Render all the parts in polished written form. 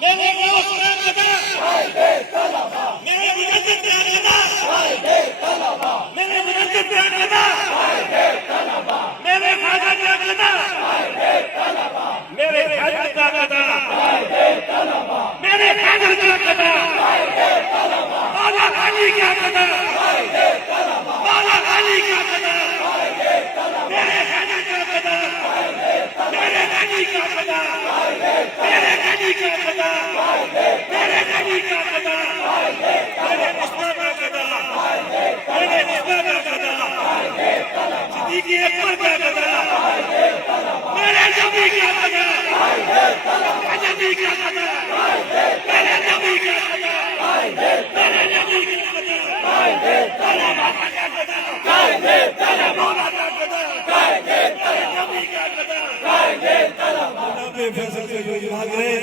میرے غوث کا قدر، میرے مجدد کا قدر، میرے مجدد کا قدر، میرے خواجہ کا قدر، میرے حیدر کا قدر، میرے حیدر کا قدر، مولا علی کا قدر، مولا علی کا قدر، میرے حیدر کا قدر، میرے نبی کا قدر، میرے نبی کا قدر، میرے نبی کا قدر، میرے مصطفیٰ کا قدر، میرے مصطفیٰ کا قدر، صدیق اکبر کا قدر، میرے نبی کا قدر، میرے نبی کا قدر، میرے نبی کا قدر، میرے نبی کا قدر، میرے مولا کا قدر، میرے مولا کا قدر، میرے نبی کا قدر، فیصل سے جو بھاگ رہے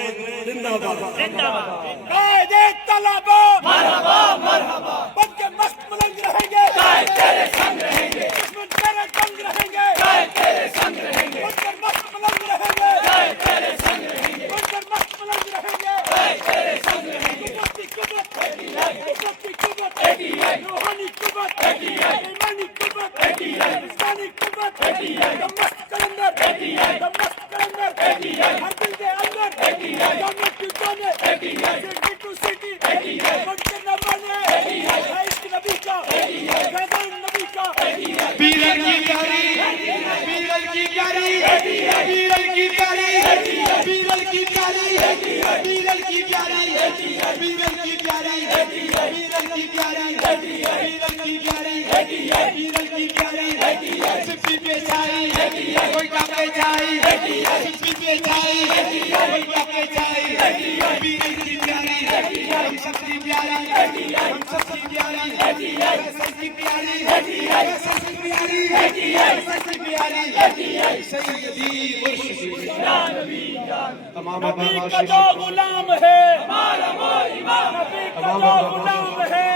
زندہ باد، زندہ باد، قائد طلبہ مرحبا مرحبا، بن کے مست ملنگ رہیں گے، قائد تیرے سنگ رہیں گے، دشمن تیرے تنگ رہیں گے، قائد تیرے سنگ رہیں گے، بن کر مست ملنگ رہیں گے، قائد تیرے سنگ رہیں گے، بن کر مست ملنگ رہیں گے، قائد تیرے سنگ رہیں گے، قوت کی قوت ایک ہی ہے، قوت کی قوت ایک ہی ہے، روحانی قوت ایک ہی ہے، ایمانی قوت ایک ہی ہے، جسمانی قوت ایک ہی ہے، مست کلندر ایک ہی ہے، مست کلندر ایک ہی ہے، ہر دل کے اندر ایک ہی ہے، جامع کی جانے ایک ہی ہے، سٹی ٹو سٹی ایک ہی ہے، بن کے نہ بنے ایک ہی ہے، عشق نبی کا ایک ہی ہے، فیضان نبی کا ایک ہی ہے، بیرل کی پیاری، بیرل کی پیاری، بیرل کی پیاری، بیرل کی پیاری، بیرل کی پیاری، بیرل کی پیاری، بیرل کی پیاری، بیرل کی پیاری، بیرل کی پیاری، سپی پہ چھائی، کوئی ڈاکے چھائی، سپی پہ چھائی، کوئی ڈاکے چھائی، بیرل کی پیاری، ہم سب کی پیاری، ہم سب کی پیاری، فیصل کی پیاری، فیصل کی پیاری، فیصل کی پیاری، سیدی مرشدی تمام نبی کا جو غلام ہے، نبی کا جو غلام ہے،